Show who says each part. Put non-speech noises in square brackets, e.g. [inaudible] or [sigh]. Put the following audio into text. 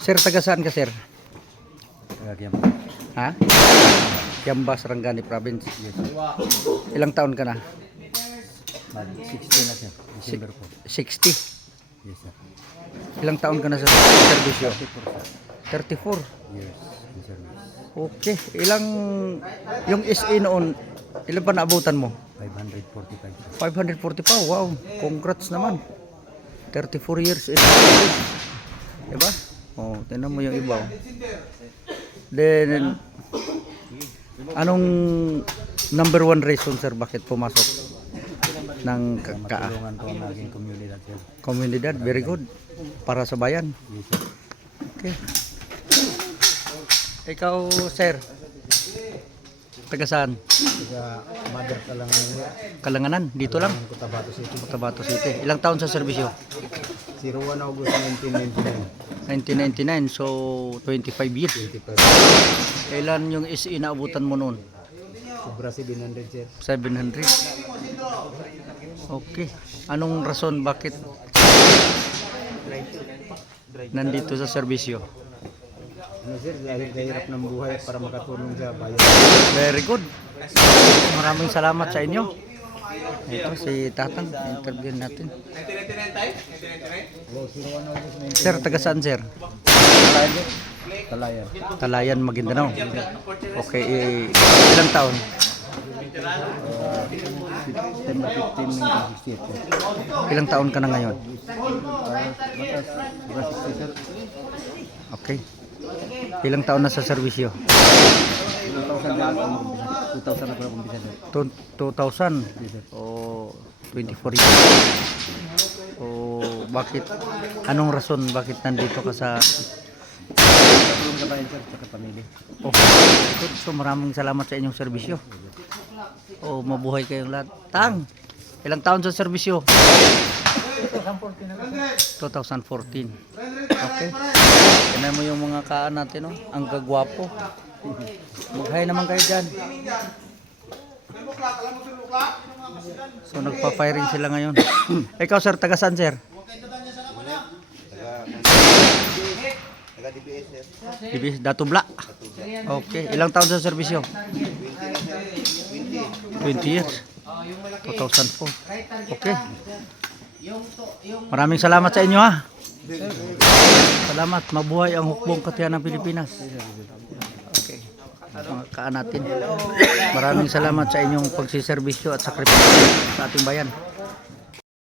Speaker 1: Sir, taga saan ka, sir?
Speaker 2: Lagyan
Speaker 1: Ha? Yamba, Sarangani Province.
Speaker 2: Yes.
Speaker 1: Ilang taon ka na?
Speaker 2: Mag 60 na sir. December po.
Speaker 1: 60.
Speaker 2: Yes sir.
Speaker 1: Ilang taon ka na sa servisyo?
Speaker 2: 34 sir.
Speaker 1: 34.
Speaker 2: Yes. In service.
Speaker 1: Okay. Ilang, yung SE noon, ilan pa naabutan mo?
Speaker 2: 545 sir.
Speaker 1: 540 pa. Wow. Congrats naman. 34 years in service. Diba? Oh, tingnan mo yung iba. oh. Then, anong number one reason, sir, bakit pumasok ng ka-
Speaker 2: Matulungan ko ang aking komunidad sir.
Speaker 1: komunidad? Very good. Para sa bayan.
Speaker 2: Yes sir.
Speaker 1: Okay. Ikaw, sir. Taga saan?
Speaker 2: Kaya mother ka lang nila.
Speaker 1: Kalanganan. Dito lang.
Speaker 2: Ang Cotabato City.
Speaker 1: Cotabato City. Ilang taon sa serbisyo?
Speaker 2: 01 August 1999.
Speaker 1: 1999. So, 25 years.
Speaker 2: 25.
Speaker 1: Kailan yung SE na abutan mo noon?
Speaker 2: Sobra 700 sir.
Speaker 1: 700. Okay. Anong rason bakit nandito sa serbisyo?
Speaker 2: Ano sir, dahil kahirap ng buhay para makatulong sa bayan.
Speaker 1: Very good. Maraming salamat sa inyo. Ito si Tatang, interview natin.
Speaker 2: Hello, 01 August
Speaker 1: Sir, taga saan sir?
Speaker 2: 1999. Talayan.
Speaker 1: Talayan, Maguindanao. Okay, eh, ilang taon?
Speaker 2: September 15, 1968 sir.
Speaker 1: Ilang taon ka na ngayon?
Speaker 2: Batas, sobra 60 sir.
Speaker 1: Okay. Ilang taon na sa serbisyo?
Speaker 2: 2000 na ako umpisa. 2000 na ako umpisa sir.
Speaker 1: Two- 2000
Speaker 2: Yes, sir.
Speaker 1: o 24 years. O bakit anong rason bakit nandito ka sa
Speaker 2: Katulong ka bayan sir, sa pamilya.
Speaker 1: Oh. So maraming salamat sa inyong serbisyo. Oh, mabuhay kayong lahat. Tang, ilang taon sa serbisyo? 2014. Okay. Tignan mo yung mga kaan natin, oh. Ang gagwapo. Mag-hi naman kayo dyan. So nagpa-firing sila ngayon. [clears throat] Ikaw sir, taga saan sir? DBS Datubla. Okay, ilang taon sa serbisyo? 20 years. 2004. Okay. Maraming salamat sa inyo ha. Salamat. Mabuhay ang hukbong katiyan ng Pilipinas. Okay. Mga natin. Maraming salamat sa inyong pagsiservisyo at sakripisyo sa ating bayan.